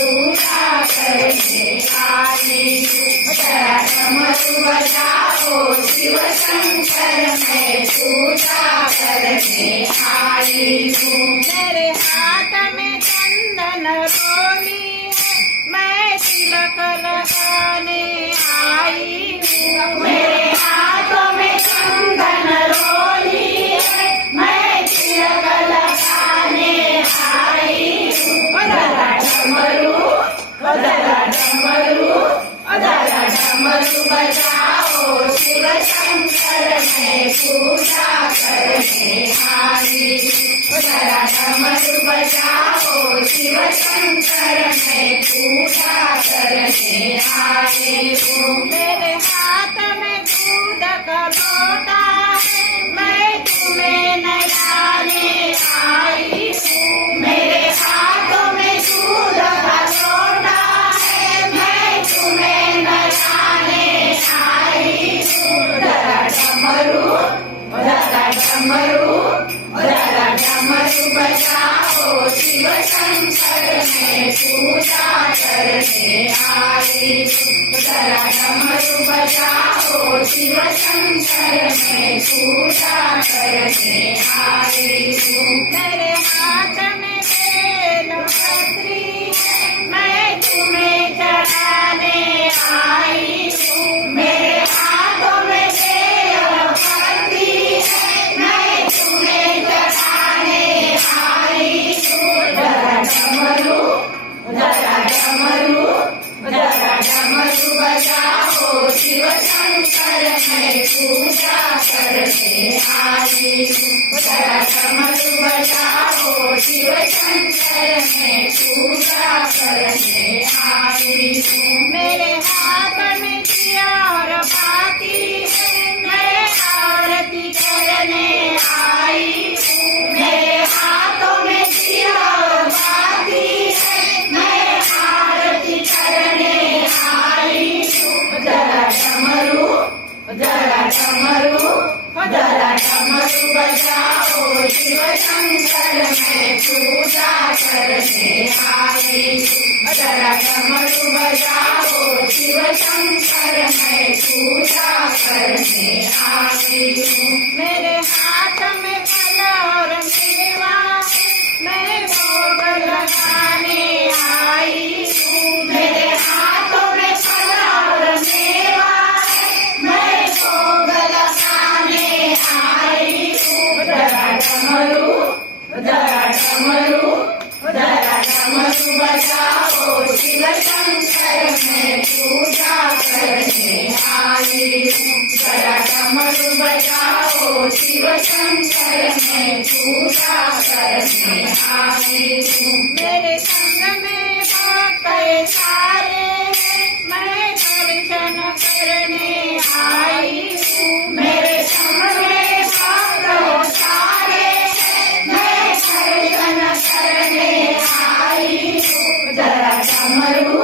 पूजा करने आई हूँ। जरा डमरू बजाओ शिव शंकर मैं पूजा करने आई हूँ। मेरे हाथ में चंदन रोली है, मैं तिलक लगाने आई हूँ। मेरे हाथों में चंदन रोली है, मैं तिलक लगाने आई हूँ। जरा डमरू बजाओ शिव शंकर मैं पूजा करने आई हूँ। जरा डमरू बजाओ शिव शंकर मैं पूजा करने आई हूँ। मेरे हाथ में दूध का लोटा है, मैं तुम्हें नहलाने आई हूँ। मेरे हाथों में दूध का लोटा है, मैं तुम्हें नहलाने आई हूँ। जरा डमरू बजाओ शिव शंकर मैं पूजा करने आई हूँ। जरा डमरू बजाओ शिव शंकर मैं पूजा करने आई हूँ। मेरे हाथ में बेलपत्री है, मैं तुम्हें चढ़ाने आई हूँ। मेरे हाथों में बेलपत्री है, मैं तुम्हें चढ़ाने आई हूँ। जरा डमरू बजाओ शिव शंकर मैं पूजा करने आई हूँ। जरा डमरू बजाओ शिव शंकर मैं पूजा करने आई हूँ। मेरे हाथ में दिया और बाती है, मैं आरती करने आई हूँ। मेरे हाथों में दिया और बाती है, मैं आरती करने आई हूँ। जरा डमरू बजाओ शिव शंकर मैं पूजा करने आई हूँ। जरा डमरू बजाओ शिव शंकर मैं पूजा करने आई हूँ। मेरे हाथ में फल और मेवा है, मैं भोग लगाने आई हूँ। मेरे हाथों में फल और मेवा है, मैं भोग लगाने आई हूँ। जरा डमरू बजाओ शिव शंकर मैं पूजा करने आई हूँ। जरा डमरू बजाओ शिव शंकर मैं पूजा करने आई हूँ। मेरे संग में भक्त सारे हैं, मैं दर्शन करने आई हूँ। मेरे संग में भक्त सारे हैं, मैं दर्शन करने आई हूँ। जरा डमरू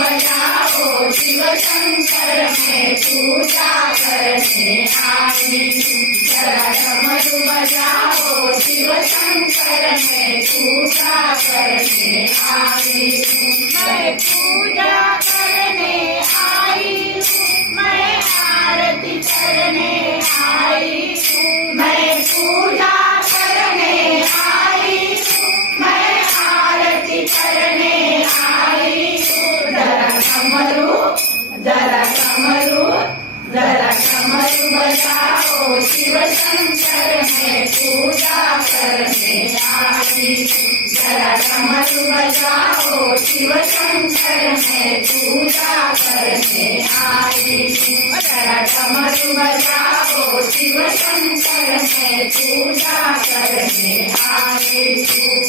बजाओ शिव शंकर मैं पूजा करने आई हूँ। जरा डमरू बजाओ शिव शंकर मैं पूजा करने आई हूँ। मैं पूजा करने आई हूँ, मैं आरती करने आई हूँ। मैं पूजा करने आई हूँ, मैं आरती करने आई हूँ। जरा डमरू बजाओ शिव शंकर मैं पूजा करने आई हूँ। जरा डमरू बजाओ शिव शंकर मैं पूजा करने आई हूँ। जरा डमरू बजाओ शिव शंकर मैं पूजा करने आई हूँ।